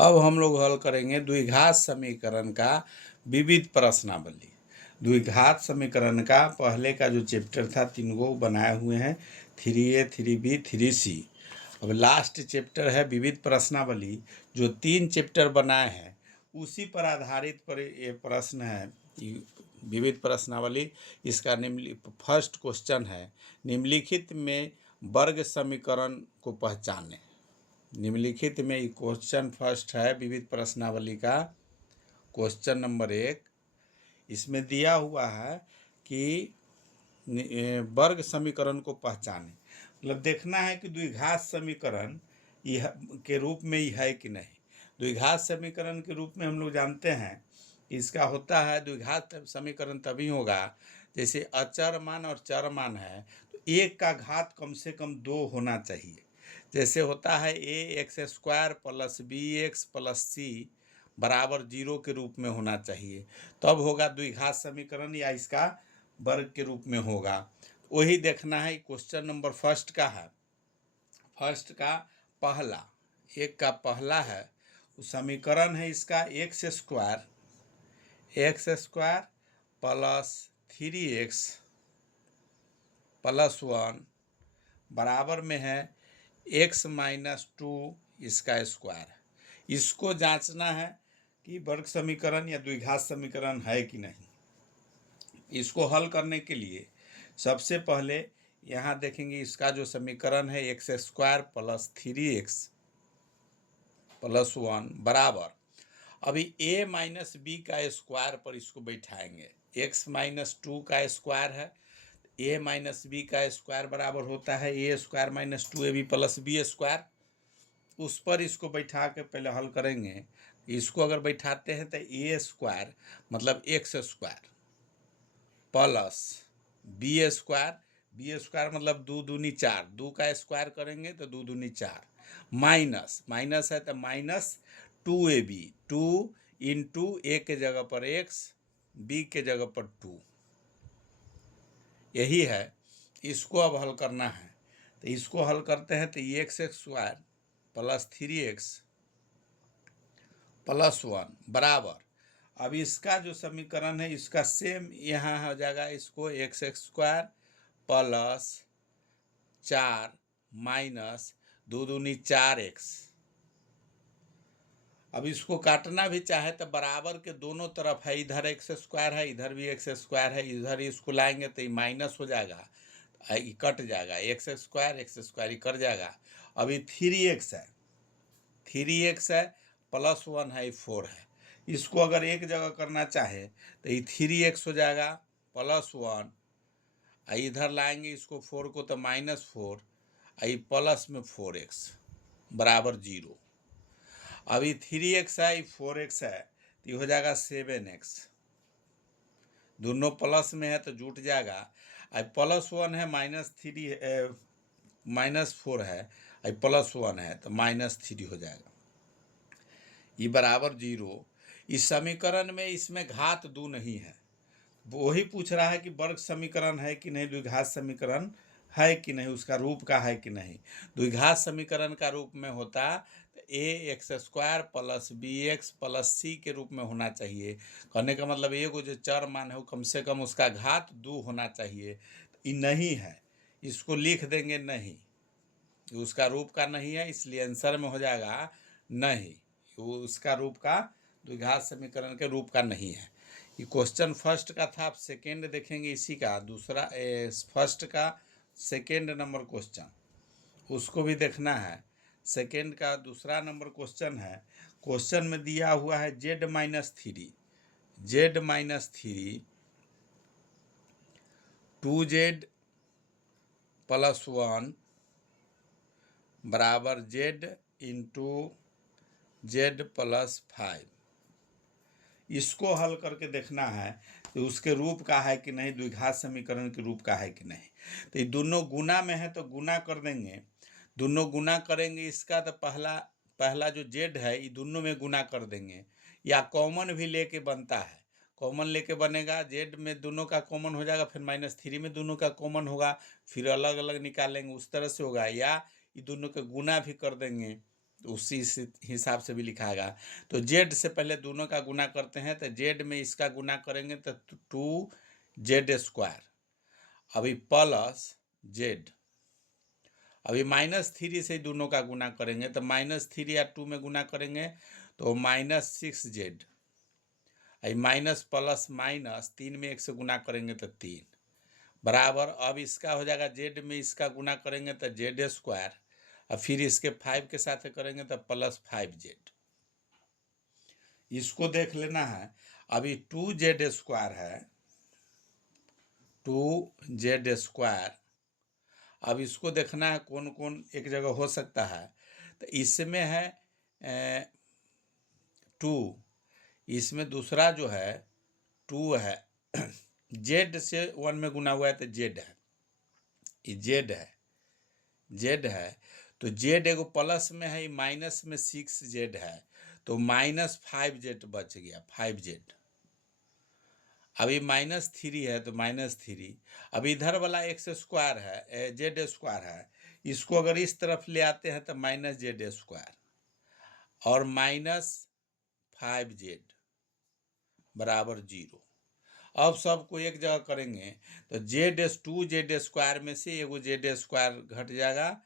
अब हम लोग हल करेंगे द्विघात समीकरण का विविध प्रश्नावली। द्विघात समीकरण का पहले का जो चैप्टर था 3 गो बनाए हुए हैं, 3A 3B 3C। अब लास्ट चैप्टर है विविध प्रश्नावली, जो 3 चैप्टर बनाए हैं उसी पर आधारित पर ये प्रश्न है। विविध प्रश्नावली इसका फर्स्ट क्वेश्चन है, निम्नलिखित में वर्ग समीकरण को पहचानें। निम्नलिखित में क्वेश्चन फर्स्ट है विविध प्रश्नावली का क्वेश्चन नंबर 1। इसमें दिया हुआ है कि वर्ग समीकरण को पहचानें, मतलब देखना है कि द्विघात समीकरण यह के रूप में ही है कि नहीं। द्विघात समीकरण के रूप में हम लोग जानते हैं इसका होता है, द्विघात समीकरण तभी होगा जैसे अचर मान और चर मान है तो एक का घात कम से कम 2 होना चाहिए। जैसे होता है ax² plus bx plus c बराबर 0 के रूप में होना चाहिए, तब होगा द्विघात समीकरण या इसका वर्ग के रूप में होगा। वही देखना है। क्वेश्चन नंबर फर्स्ट का है, फर्स्ट का पहला, एक का पहला है, समीकरण है इसका x² प्लस 3x प्लस 1 बराबर में है x माइनस 2 इसका स्क्वायर। इसको जांचना है कि वर्ग समीकरण या द्विघात समीकरण है कि नहीं। इसको हल करने के लिए सबसे पहले यहाँ देखेंगे इसका जो समीकरण है x² प्लस 3x प्लस 1 बराबर, अभी a माइनस बी का स्क्वायर पर इसको बैठाएंगे। x माइनस 2 का स्क्वायर है, a माइनस बी का स्क्वायर बराबर होता है a² minus 2ab plus b²। उस पर इसको बैठा के पहले हल करेंगे। इसको अगर बैठाते हैं तो a² मतलब x² प्लस b² मतलब 2 दूनी 4, 2 का स्क्वायर करेंगे तो 2 दूनी 4, माइनस माइनस है तो माइनस 2ab, 2 इंटू a के जगह पर x, b के जगह पर 2, यही है। इसको अब हल करना है तो इसको हल करते हैं तो x² प्लस 3x प्लस 1 बराबर, अब इसका जो समीकरण है इसका सेम यहाँ हो जाएगा। इसको x² प्लस 4 माइनस 2 दूनी 4x। अब इसको काटना भी चाहे तो बराबर के दोनों तरफ है, इधर x² है इधर भी x² है, इधर इसको लाएंगे तो ये माइनस हो जाएगा, ये कट जाएगा, x² कट जाएगा। अभी 3x है, 3x है प्लस 1 है 4 है। इसको अगर एक जगह करना चाहे तो ये 3x हो जाएगा प्लस 1, इधर लाएंगे इसको 4 को तो माइनस 4, आई प्लस में 4x बराबर 0। अभी 3x है 4x है तो ये हो जाएगा 7x, दोनों प्लस में है तो जुट जाएगा। आई प्लस 1 है माइनस 4 है, आई प्लस 1 है तो माइनस 3 हो जाएगा, ये बराबर 0। इस समीकरण में इसमें घात 2 नहीं है, वही पूछ रहा है कि वर्ग समीकरण है कि नहीं, द्विघात समीकरण है कि नहीं, उसका रूप का है कि नहीं। द्विघात समीकरण का रूप में होता तो ax² plus bx plus c के रूप में होना चाहिए। कहने का मतलब एक जो चर मान है वो कम से कम उसका घात 2 होना चाहिए, ये नहीं है, इसको लिख देंगे नहीं, उसका रूप का नहीं है, इसलिए आंसर में हो जाएगा नहीं, वो उसका रूप का द्विघात समीकरण के रूप का नहीं है। ये क्वेश्चन फर्स्ट का था। आप सेकेंड देखेंगे इसी का, दूसरा फर्स्ट का सेकेंड नंबर क्वेश्चन, उसको भी देखना है। सेकेंड का दूसरा नंबर क्वेश्चन है, क्वेश्चन में दिया हुआ है z माइनस 3 2z प्लस 1 बराबर z इंटू z प्लस 5। इसको हल करके देखना है कि उसके रूप का है कि नहीं, द्विघात समीकरण के रूप का है कि नहीं। तो ये दोनों गुना में है तो गुना कर देंगे, दोनों गुना करेंगे। इसका तो पहला जो z है ये दोनों में गुना कर देंगे, या कॉमन भी लेके बनता है, कॉमन लेके बनेगा, z में दोनों का कॉमन हो जाएगा, फिर -3 में दोनों का कॉमन होगा, फिर अलग अलग निकालेंगे, उस तरह से होगा। या ये दोनों के गुना भी कर देंगे तो उसी हिसाब से भी लिखाएगा। तो जेड से पहले दोनों का गुना करते हैं, तो जेड में इसका गुना करेंगे तो 2z², अभी प्लस जेड, अभी -3 से दोनों का गुना करेंगे तो -3 या 2 में गुना करेंगे तो -6z, अभी माइनस प्लस माइनस 3 में 1 से गुना करेंगे तो 3 बराबर, अब इसका हो जाएगा जेड में इसका गुना करेंगे तो z², और फिर इसके 5 के साथ करेंगे तो +5z। इसको देख लेना है। अभी 2z² है, 2z²। अब इसको देखना है कौन कौन एक जगह हो सकता है। तो इसमें है 2, इसमें दूसरा जो है 2 है, जेड से 1 में गुना हुआ है तो जेड है, ये जेड है। तो जेड एगो प्लस में है, माइनस में 6z है, तो -5z बच गया, 5z। अभी -3 है तो -3, अब इधर वाला x² है, z² है, इसको अगर इस तरफ ले आते हैं तो -z² और -5z बराबर 0। अब सबको एक जगह करेंगे तो z², में से एगो z² घट जाएगा,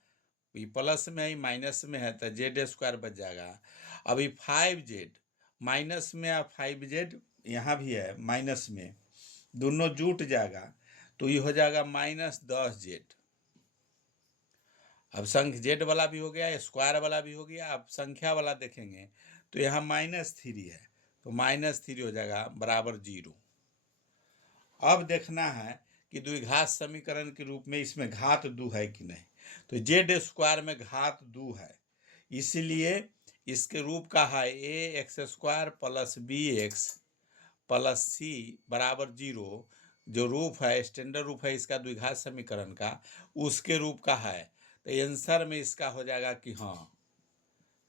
ये प्लस में है माइनस में है तो z² बच जाएगा। अभी 5z माइनस में या 5z यहाँ भी है माइनस में, दोनों जुट जाएगा तो ये हो जाएगा -10z। अब संख्या जेड वाला भी हो गया, स्क्वायर वाला भी हो गया, अब संख्या वाला देखेंगे तो यहाँ -3 है तो -3 हो जाएगा बराबर 0। अब देखना है कि द्विघात समीकरण के रूप में इसमें घात 2 है कि नहीं। तो z² में घात 2 है, इसलिए इसके रूप का है ax² + bx + c बराबर 0। जो रूप है स्टैंडर्ड रूप है इसका द्विघात समीकरण का, उसके रूप का है। तो आंसर में इसका हो जाएगा कि हाँ,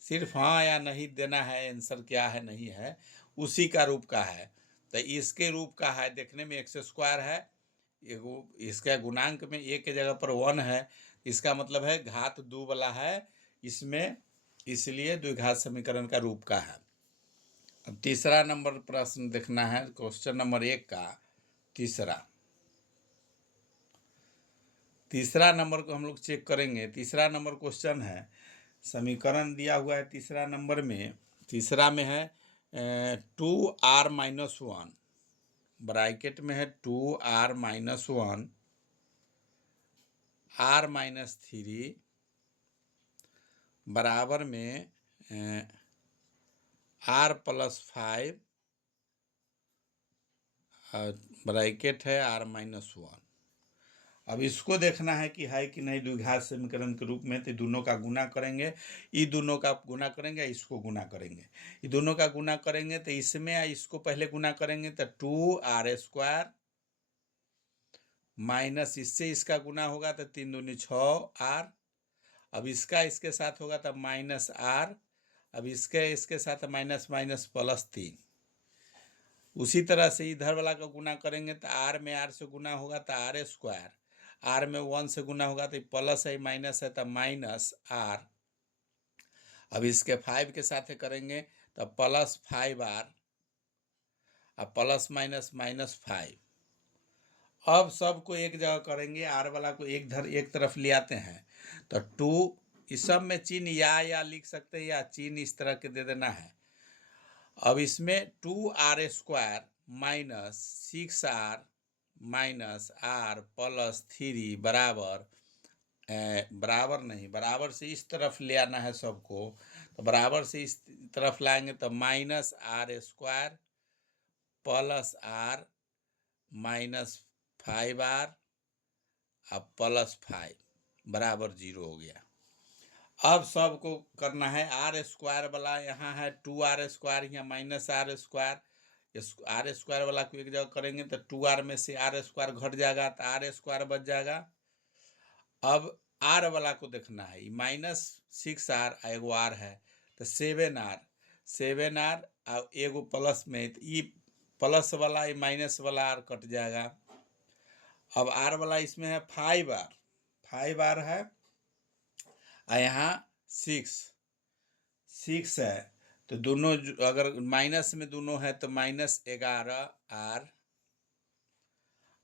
सिर्फ हाँ या नहीं देना है, आंसर क्या है नहीं है उसी का रूप का है। तो इसके रूप का है, देखने में x² है, एगो इसका गुणांक में एक के जगह पर 1 है, इसका मतलब है घात 2 वाला है इसमें, इसलिए द्विघात समीकरण का रूप का है। अब तीसरा नंबर प्रश्न देखना है, क्वेश्चन नंबर 1 का तीसरा नंबर को हम लोग चेक करेंगे। तीसरा नंबर क्वेश्चन है, समीकरण दिया हुआ है तीसरा नंबर में, तीसरा में है 2r-1, ब्रैकेट में है 2r-1 r-3 बराबर में r+5 ब्रैकेट है r-1। अब इसको देखना है कि है कि नहीं द्विघात समीकरण के रूप में। तो दोनों का गुना करेंगे, ये दोनों का गुना करेंगे, इसको गुना करेंगे, ये दोनों का गुना करेंगे तो इसमें इसको पहले गुना करेंगे तो 2r² माइनस इससे इसका गुना होगा तो 3 दूनी 6r, अब इसका इसके साथ होगा तो -r, अब इसके साथ माइनस माइनस +3। उसी तरह से इधर वाला का गुना करेंगे तो r में r से गुना होगा तो r², r में 1 से गुना होगा तो प्लस है माइनस है तो -r, अब इसके 5 के साथ करेंगे तो +5r, अब प्लस माइनस -5। अब सबको एक जगह करेंगे, आर वाला को एक तरफ ले आते हैं तो 2, इस सब में चिन्ह या लिख सकते हैं या चिन्ह इस तरह के दे देना है। अब इसमें 2r² minus 6r minus r + 3 बराबर नहीं, बराबर से इस तरफ ले आना है सबको, तो बराबर से इस तरफ लाएंगे तो -r² +r -5r अब +5 बराबर 0 हो गया। अब सबको करना है, r² वाला यहाँ है 2r², यहाँ -r², r² वाला को एक जगह करेंगे तो 2r में से r² घट जाएगा तो r² बच जाएगा। अब r वाला को देखना है, -6r एगो r है तो 7r और एगो प्लस में, तो ये प्लस वाला ये माइनस वाला r कट जाएगा। अब r वाला इसमें है 5r है और यहाँ 6, 6 है तो दोनों अगर माइनस में दोनों है तो -11R।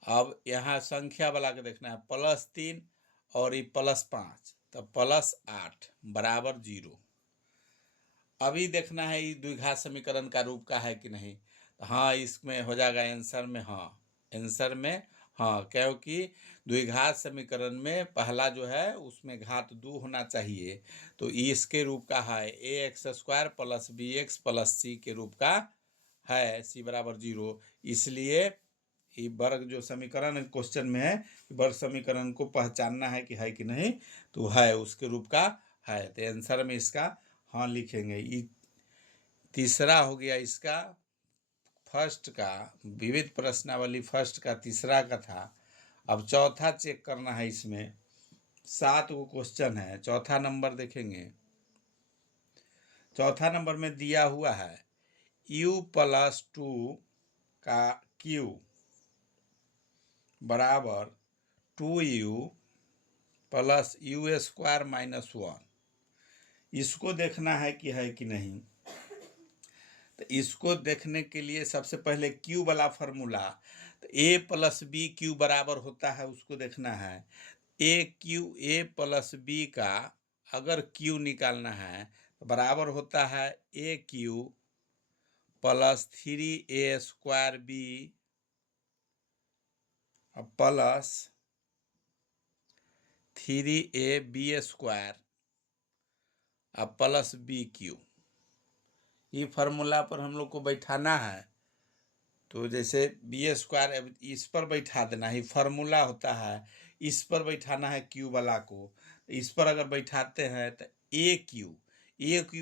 अब यहाँ संख्या वाला के देखना है +3 और ये +5 तो +8 बराबर 0। अभी देखना है ये द्विघात समीकरण का रूप का है कि नहीं। तो हाँ, इसमें हो जाएगा आंसर में हाँ, आंसर में हाँ, क्योंकि द्विघात समीकरण में पहला जो है उसमें घात 2 होना चाहिए। तो इसके रूप का है ax² + bx + c के रूप का है, c बराबर 0। इसलिए ये वर्ग जो समीकरण क्वेश्चन में है, वर्ग समीकरण को पहचानना है कि है कि नहीं, तो है उसके रूप का है। तो आंसर में इसका हाँ लिखेंगे। ये तीसरा हो गया इसका फर्स्ट का, विविध प्रश्नावली फर्स्ट का तीसरा का था। अब चौथा चेक करना है। इसमें 7 गो क्वेश्चन है। चौथा नंबर देखेंगे। चौथा नंबर में दिया हुआ है u+2 का q बराबर 2u + u² - 1। इसको देखना है कि है कि नहीं। तो इसको देखने के लिए सबसे पहले q वाला फार्मूला, तो a + b q बराबर होता है, उसको देखना है। a + b का अगर q निकालना है तो बराबर होता है aq + 3a² b plus 3ab² अब प्लस bq। ये फार्मूला पर हम लोग को बैठाना है। तो जैसे b² इस पर बैठा देना है, फार्मूला होता है, इस पर बैठाना है क्यू वाला को। इस पर अगर बैठाते हैं तो ए क्यू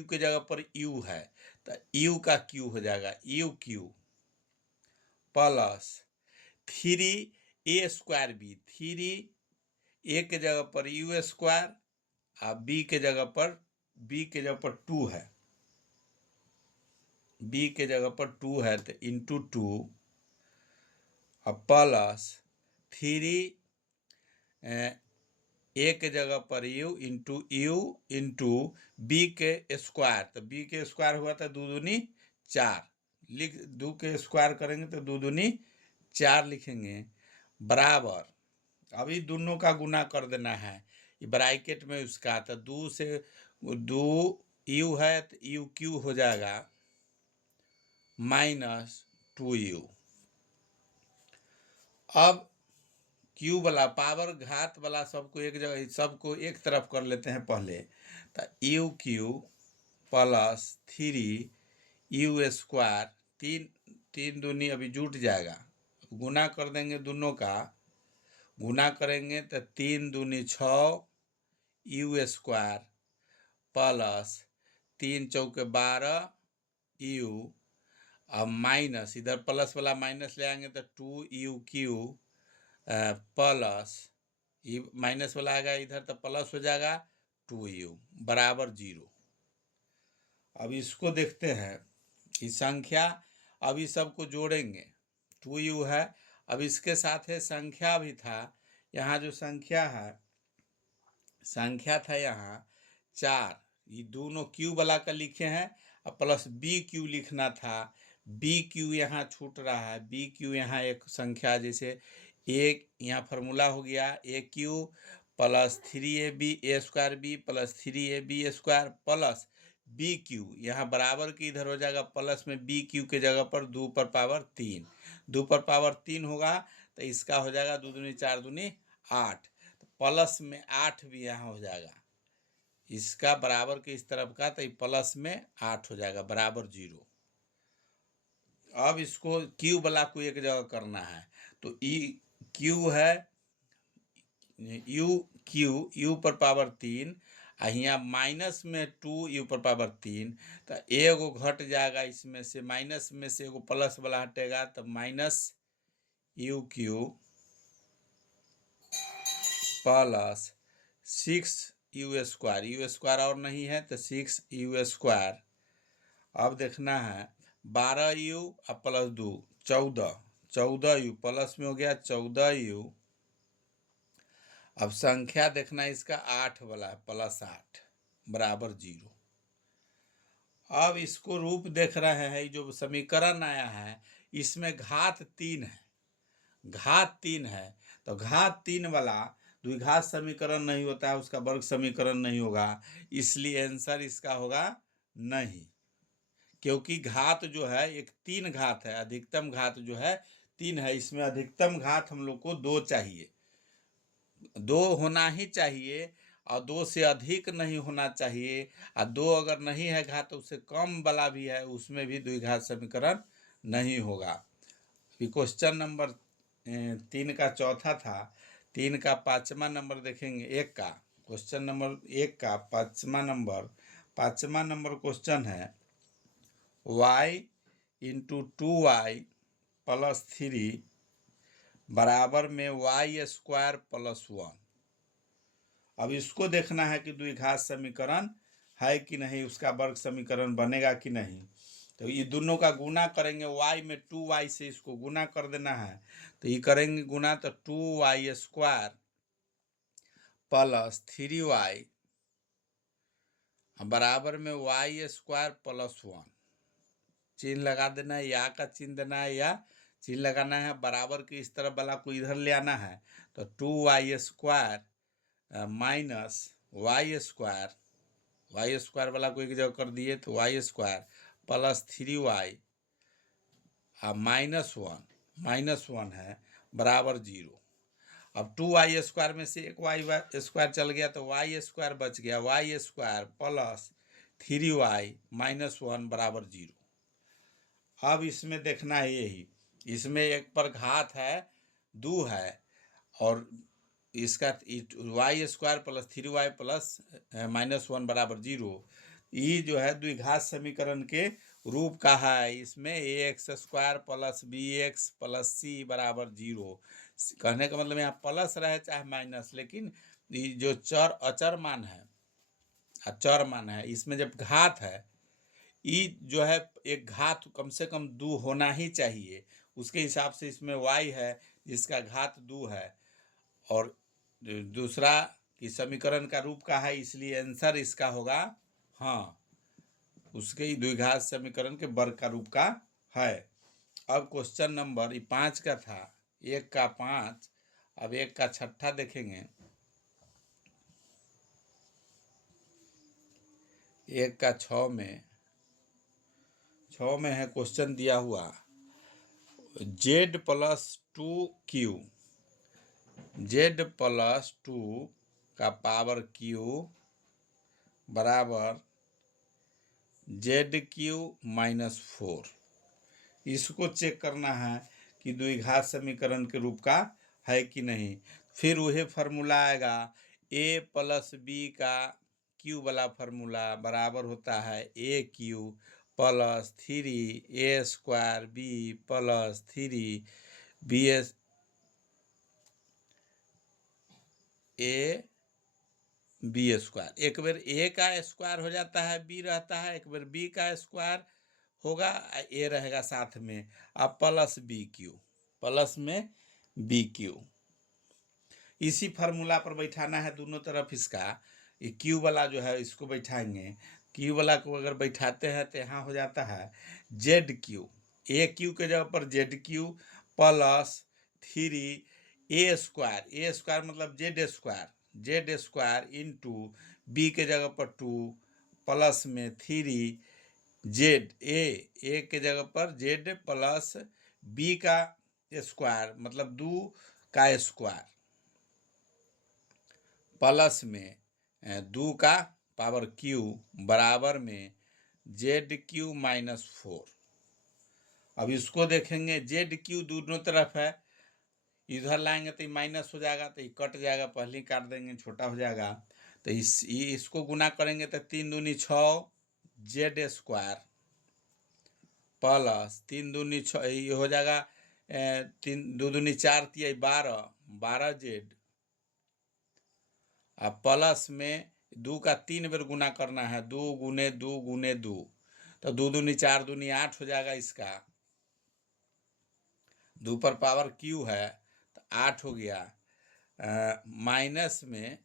के जगह पर u है तो u का q हो जाएगा u³ plus 3a² b, 3 a के जगह पर u² और b के जगह पर 2 है, b के जगह पर 2 है तो इंटू 2 और प्लस 3 a के जगह पर u इंटू b के स्क्वायर। तो b के स्क्वायर हुआ था 2 दूनी 4, लिख 2 के स्क्वायर करेंगे तो 2 दूनी 4 लिखेंगे बराबर। अभी दोनों का गुना कर देना है, ये ब्रैकेट में उसका। तो 2 से 2 u है तो u³ हो जाएगा -2u। अब क्यू वाला पावर घात वाला सबको एक जगह, सबको एक तरफ कर लेते हैं पहले। तो u³ + 3u², 3 दूनी अभी जुट जाएगा, गुना कर देंगे दोनों का। गुना करेंगे तो 3 दूनी 6 u² प्लस 3 चौके 12 u अब माइनस, इधर प्लस वाला माइनस ले आएंगे तो 2u³ प्लस ये माइनस वाला आएगा इधर तो प्लस हो जाएगा 2u बराबर 0। अब इसको देखते हैं, इस संख्या अब इस सबको जोड़ेंगे। 2u है, अब इसके साथ है संख्या भी था। यहाँ जो संख्या था यहाँ 4, ये दोनों क्यू वाला का लिखे हैं और प्लस bq लिखना था। bq यहाँ छूट रहा है, bq यहाँ एक संख्या, जैसे एक यहाँ फार्मूला हो गया aq + 3ab² b + 3ab² plus bq, यहाँ बराबर की इधर हो जाएगा प्लस में bq के जगह पर 2 पर पावर 3, 2 पर पावर 3 होगा तो इसका हो जाएगा 2 दूनी 4 दूनी 8, तो प्लस में 8 भी यहाँ हो जाएगा। इसका बराबर के इस तरफ का तो प्लस में 8 हो जाएगा बराबर 0। अब इसको क्यू वाला को एक जगह करना है। तो क्यू है u पर पावर 3 यहाँ माइनस में 2u पर पावर 3, तो एगो घट जाएगा इसमें से, माइनस में से एगो प्लस वाला हटेगा तो -u³ प्लस 6u² और नहीं है तो 6u²। अब देखना है 12u और प्लस 2 14u प्लस में हो गया 14u। अब संख्या देखना इसका 8 वाला है, +8 बराबर 0। अब इसको रूप देख रहे हैं, जो समीकरण आया है इसमें घात 3 है, घात 3 है। तो घात 3 वाला द्विघात समीकरण नहीं होता है, उसका वर्ग समीकरण नहीं होगा, इसलिए आंसर इसका होगा नहीं। क्योंकि घात जो है एक 3 घात है, अधिकतम घात जो है 3 है, इसमें अधिकतम घात हम लोग को 2 चाहिए, 2 होना ही चाहिए, और 2 से अधिक नहीं होना चाहिए। और 2 अगर नहीं है घात तो उससे कम वाला भी है, उसमें भी द्विघात समीकरण नहीं होगा। क्वेश्चन नंबर 3 का चौथा था, 3 का 5वां नंबर देखेंगे, 1 का क्वेश्चन नंबर 1 का 5वां नंबर क्वेश्चन है y इंटू 2y प्लस 3 बराबर में वाई स्क्वायर प्लस 1। अब इसको देखना है कि द्विघात समीकरण है कि नहीं, उसका वर्ग समीकरण बनेगा कि नहीं। तो ये दोनों का गुना करेंगे, y में 2y से इसको गुना कर देना है, तो ये करेंगे गुना, तो 2y स्क्वायर प्लस 3y बराबर में y स्क्वायर प्लस 1। चिन्ह लगा देना है, या का चिन्ह देना है, या चिन्ह लगाना है, बराबर के इस तरफ वाला को इधर ले आना है। तो 2y square minus Y square वाला को एक जगह कर दिए, तो वाई स्क्वायर प्लस 3y -1 है बराबर 0। अब 2y स्क्वायर में से एक वाई स्क्वायर चल गया, तो वाई स्क्वायर बच गया, वाई स्क्वायर प्लस 3y -1 बराबर 0। अब इसमें देखना है यही, इसमें एक पर घात है 2 है, और इसका Y square plus 3y plus -1 बराबर 0, ये जो है द्विघात समीकरण के रूप का है। इसमें ax square plus bx plus c बराबर 0। कहने का मतलब यहाँ प्लस रहे चाहे माइनस, लेकिन ये जो अचर मान है, अचर मान है, इसमें जब घात है, ई जो है एक घात कम से कम 2 होना ही चाहिए, उसके हिसाब से इसमें y है जिसका घात 2 है, और दूसरा कि समीकरण का रूप का है, इसलिए आंसर इसका होगा हाँ, उसके ही द्विघात समीकरण के वर्ग का रूप का है। अब क्वेश्चन नंबर 5 का था, 1 का 5, अब 1 का 6 देखेंगे। 1 का 6 में है क्वेश्चन दिया हुआ, z plus 2q, z plus 2 का पावर q बराबर ZQ -4। इसको चेक करना है कि द्विघात समीकरण के रूप का है कि नहीं। फिर वही फार्मूला आएगा, a प्लस बी का q वाला फार्मूला बराबर होता है AQ plus 3a square b plus 3b b square. एक बार ए का स्क्वायर हो जाता है, बी रहता है, एक बार बी का स्क्वायर होगा, ए रहेगा साथ में, अब प्लस बी क्यू, प्लस में बी क्यू। इसी फार्मूला पर बैठाना है दोनों तरफ इसका। ये क्यू वाला जो है इसको बैठाएंगे, क्यू वाला को अगर बैठाते हैं तो यहाँ हो जाता है जेड क्यू, ए क्यू के जगह पर Z Q plus 3a square मतलब जेड स्क्वायर इंटू बी के जगह पर 2 प्लस में 3 जेड ए के जगह पर जेड प्लस बी का स्क्वायर मतलब 2 का स्क्वायर प्लस में 2 का पावर क्यू बराबर में ZQ -4। अब इसको देखेंगे, ZQ दोनों तरफ है, इधर लाएंगे तो माइनस हो जाएगा, तो ये कट जाएगा, पहले ही काट देंगे, छोटा हो जाएगा। तो इसको गुना करेंगे तो 3 दूनी 6 जेड स्क्वायर प्लस 3 दूनी 6, ये हो जाएगा 3 2 दूनी 4 तिया 12 जेड, अब प्लस में 2 का 3 बार गुना करना है, 2 गुने 2 गुने 2, तो 2 दूनी 4 दूनी 8 हो जाएगा इसका, 2 पर पावर क्यू है तो 8 हो गया, माइनस में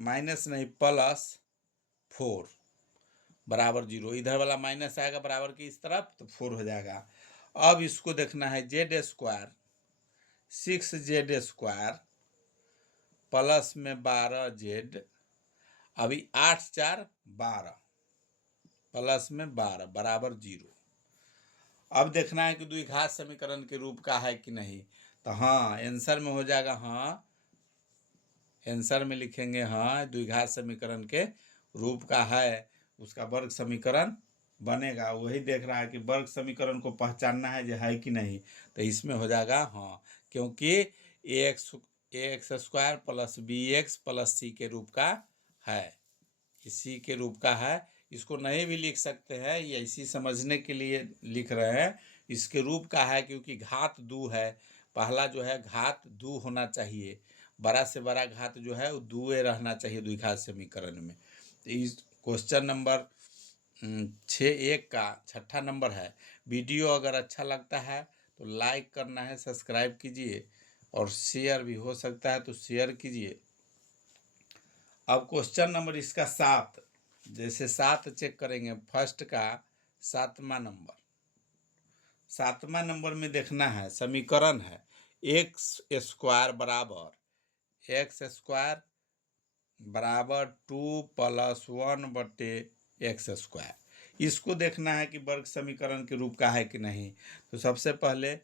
माइनस नहीं प्लस 4 बराबर 0, इधर वाला माइनस आएगा बराबर की इस तरफ तो 4 हो जाएगा। अब इसको देखना है जेड स्क्वायर 6z² प्लस में 12z, अभी 8 4 12 प्लस में 12 बराबर 0। अब देखना है कि द्विघात समीकरण के रूप का है कि नहीं, तो हाँ आंसर में हो जाएगा, हाँ आंसर में लिखेंगे हाँ द्विघात समीकरण के रूप का है, उसका वर्ग समीकरण बनेगा। वही देख रहा है कि वर्ग समीकरण को पहचानना है जो है कि नहीं, तो इसमें हो जाएगा हाँ, क्योंकि ax² plus bx plus c के रूप का है, इसी के रूप का है। इसको नहीं भी लिख सकते हैं, ये इसी समझने के लिए लिख रहे हैं, इसके रूप का है क्योंकि घात 2 है। पहला जो है घात 2 होना चाहिए, बड़ा से बड़ा घात जो है वो 2 रहना चाहिए द्विघात समीकरण में। तो इस क्वेश्चन नंबर 6.1 का 6ठा नंबर है। वीडियो अगर अच्छा लगता है तो लाइक करना है, सब्सक्राइब कीजिए और शेयर भी हो सकता है तो शेयर कीजिए। अब क्वेश्चन नंबर इसका 7, जैसे 7 चेक करेंगे, फर्स्ट का 7वां नंबर, 7वां नंबर में देखना है समीकरण है x² बराबर 2 + 1/x²। इसको देखना है कि वर्ग समीकरण के रूप का है कि नहीं। तो सबसे पहले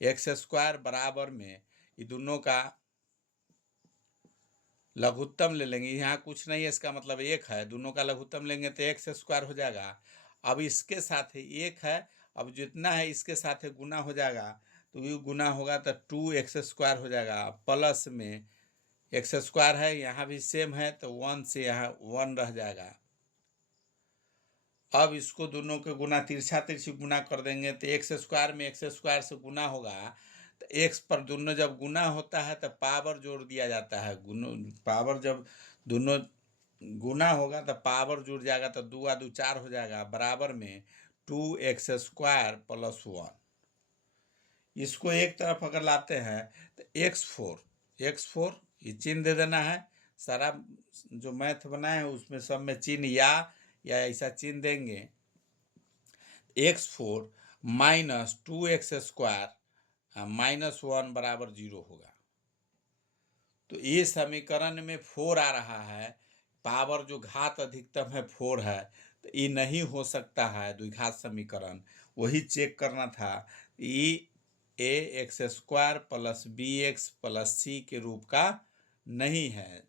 x² बराबर में ये दोनों का लघुत्तम ले लेंगे, यहाँ कुछ नहीं है इसका मतलब 1 है, दोनों का लघुत्तम लेंगे तो x² हो जाएगा। अब इसके साथ 1 है, अब जितना है इसके साथ गुना हो जाएगा, तो ये गुना होगा तो 2x² हो जाएगा, प्लस में x² है यहाँ भी सेम है तो 1 से यहाँ 1 रह जाएगा। अब इसको दोनों के गुना तिरछा तिरछी गुना कर देंगे तो x² में x² से गुना होगा, तो x पर दोनों जब गुना होता है तो पावर जोड़ दिया जाता है। पावर जब दोनों गुना होगा तो पावर जुड़ जाएगा, तो 2 आ 2 4 हो जाएगा, बराबर में 2x² + 1। इसको एक तरफ अगर लाते हैं तो x4 ये चिन्ह दे देना है। सारा जो मैथ बनाए हैं उसमें सब में चिन्ह या ऐसा चिन्ह देंगे। x4 माइनस 2x² -1 बराबर 0 होगा। तो ये समीकरण में 4 आ रहा है, पावर जो घात अधिकतम है 4 है, तो ये नहीं हो सकता है द्विघात समीकरण, वही चेक करना था। ये ax² + bx + c के रूप का नहीं है,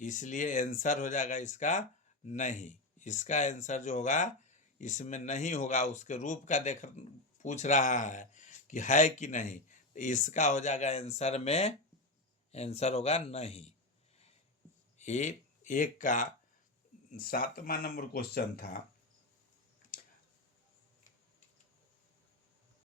इसलिए आंसर हो जाएगा इसका नहीं। इसका आंसर जो होगा इसमें नहीं होगा, उसके रूप का पूछ रहा है कि है कि नहीं, तो इसका हो जाएगा आंसर में, आंसर होगा नहीं। ये 1 का 7वां नंबर क्वेश्चन था।